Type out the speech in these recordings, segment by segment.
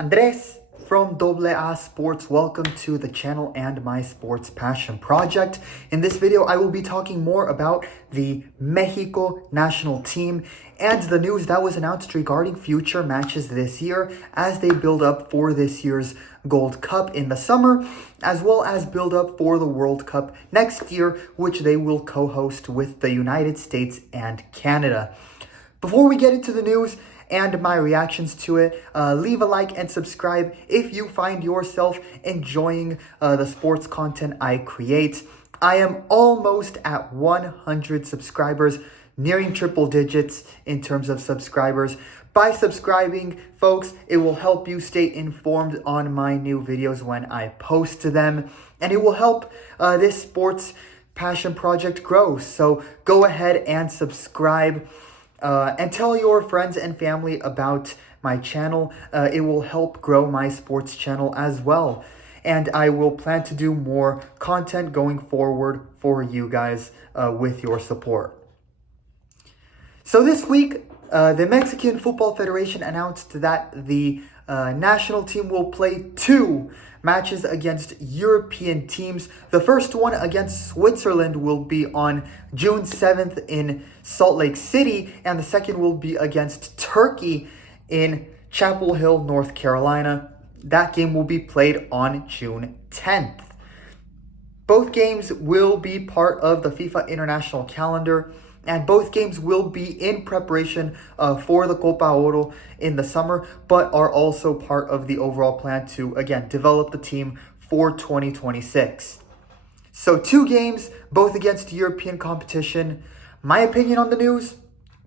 Andres from AA Sports. Welcome to the channel and my sports passion project. In this video, I will be talking more about the Mexico national team and the news that was announced regarding future matches this year as they build up for this year's Gold Cup in the summer, as well as build up for the World Cup next year, which they will co-host with the United States and Canada. Before we get into the news and my reactions to it, leave a like and subscribe if you find yourself enjoying the sports content I create. I am almost at 100 subscribers, nearing triple digits in terms of subscribers. By subscribing, folks, it will help you stay informed on my new videos when I post them, and it will help this sports passion project grow. So go ahead and subscribe. And tell your friends and family about my channel. It will help grow my sports channel as well. And I will plan to do more content going forward for you guys with your support. So this week, the Mexican Football Federation announced that the national team will play 2 matches against European teams. The first one against Switzerland will be on June 7th in Salt Lake City, and the second will be against Turkey in Chapel Hill, North Carolina. That game will be played on June 10th. Both games will be part of the FIFA international calendar, and both games will be in preparation for the Copa Oro in the summer, but are also part of the overall plan to, again, develop the team for 2026. So 2 games, both against European competition. My opinion on the news,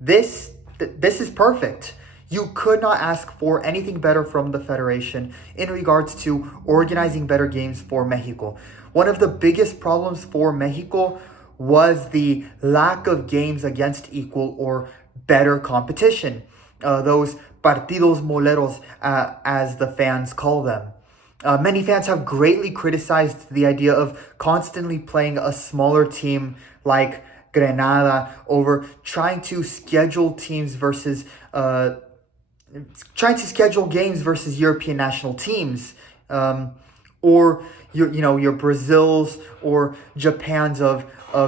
this is perfect. You could not ask for anything better from the Federation in regards to organizing better games for Mexico. One of the biggest problems for Mexico was the lack of games against equal or better competition. Those partidos moleros, as the fans call them. Many fans have greatly criticized the idea of constantly playing a smaller team like Grenada over trying to schedule games versus European national teams, or your Brazils or Japans of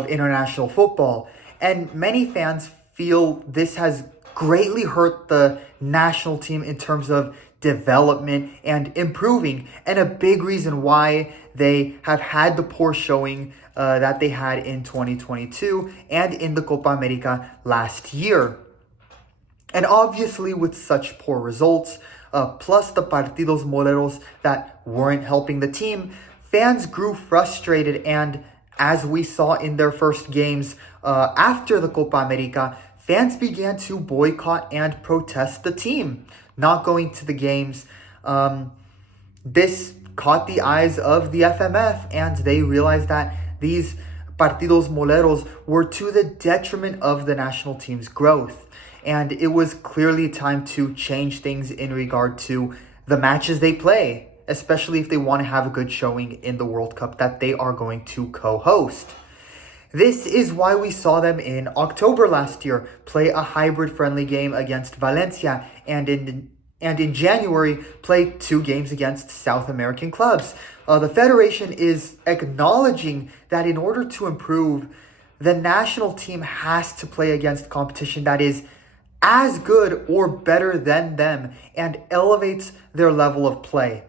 international football. And many fans feel this has greatly hurt the national team in terms of development and improving, and a big reason why they have had the poor showing that they had in 2022 and in the Copa America last year. And obviously with such poor results, plus the partidos moleros that weren't helping the team, fans grew frustrated, and as we saw in their first games after the Copa America, fans began to boycott and protest the team, not going to the games. This caught the eyes of the FMF, and they realized that these partidos moleros were to the detriment of the national team's growth. And it was clearly time to change things in regard to the matches they play, especially if they want to have a good showing in the World Cup that they are going to co-host. This is why we saw them in October last year play a hybrid friendly game against Valencia, and in January play 2 games against South American clubs. The Federation is acknowledging that in order to improve, the national team has to play against competition that is as good or better than them and elevates their level of play.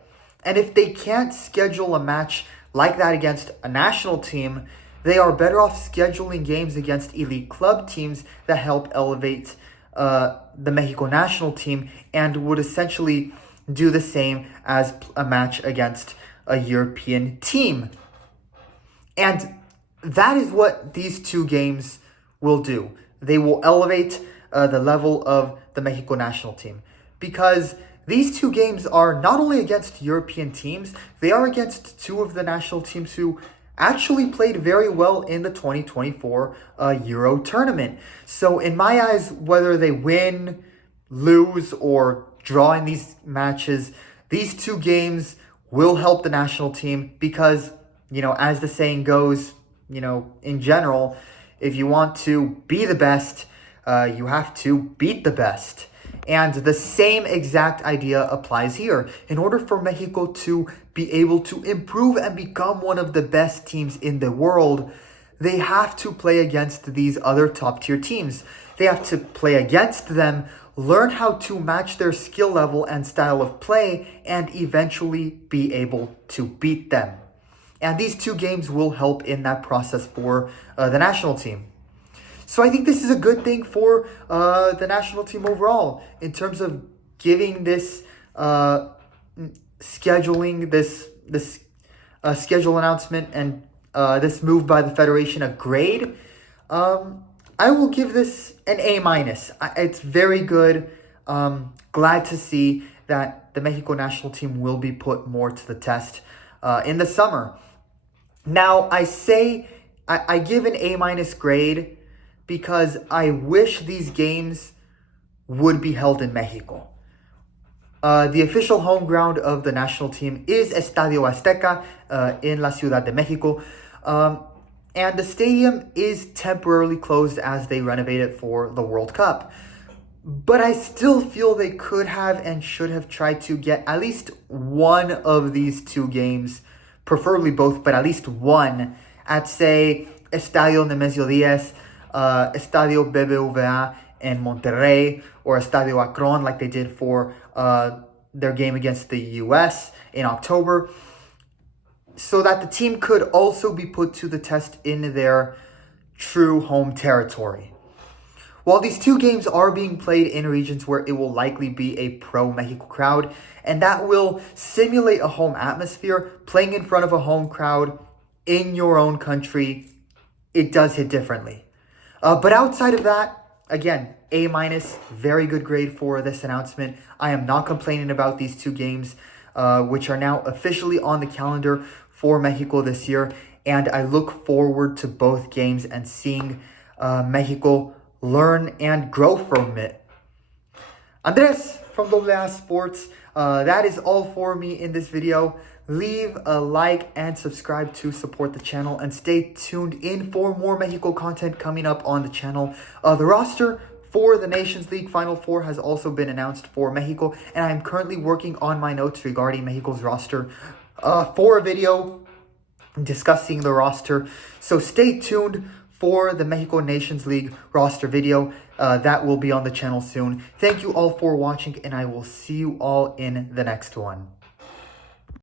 And if they can't schedule a match like that against a national team, they are better off scheduling games against elite club teams that help elevate the Mexico national team, and would essentially do the same as a match against a European team. And that is what these 2 games will do. They will elevate the level of the Mexico national team, because these 2 games are not only against European teams, they are against 2 of the national teams who actually played very well in the 2024 Euro tournament. So in my eyes, whether they win, lose, or draw in these matches, these 2 games will help the national team because, as the saying goes, in general, if you want to be the best, you have to beat the best. And the same exact idea applies here. In order for Mexico to be able to improve and become one of the best teams in the world, they have to play against these other top tier teams. They have to play against them, learn how to match their skill level and style of play, and eventually be able to beat them. And these two games will help in that process for the national team. So I think this is a good thing for the national team overall in terms of giving this scheduling, this schedule announcement and this move by the federation a grade. I will give this an A-. It's very good. Glad to see that the Mexico national team will be put more to the test in the summer. Now, I give an A- grade because I wish these games would be held in Mexico. The official home ground of the national team is Estadio Azteca in La Ciudad de Mexico. And the stadium is temporarily closed as they renovate it for the World Cup. But I still feel they could have and should have tried to get at least one of these two games, preferably both, but at least one, at, say, Estadio Nemesio Diaz, Estadio BBVA in Monterrey, or Estadio Akron, like they did for their game against the US in October, so that the team could also be put to the test in their true home territory. While these two games are being played in regions where it will likely be a pro-Mexico crowd, and that will simulate a home atmosphere, playing in front of a home crowd in your own country, it does hit differently. But outside of that, again, A-, very good grade for this announcement. I am not complaining about these two games, which are now officially on the calendar for Mexico this year. And I look forward to both games and seeing Mexico learn and grow from it. Andres from AA Sports, that is all for me in this video. Leave a like and subscribe to support the channel, and stay tuned in for more Mexico content coming up on the channel. The roster for the Nations League Final Four has also been announced for Mexico, and I am currently working on my notes regarding Mexico's roster for a video discussing the roster. So stay tuned for the Mexico Nations League roster video. That will be on the channel soon. Thank you all for watching, and I will see you all in the next one.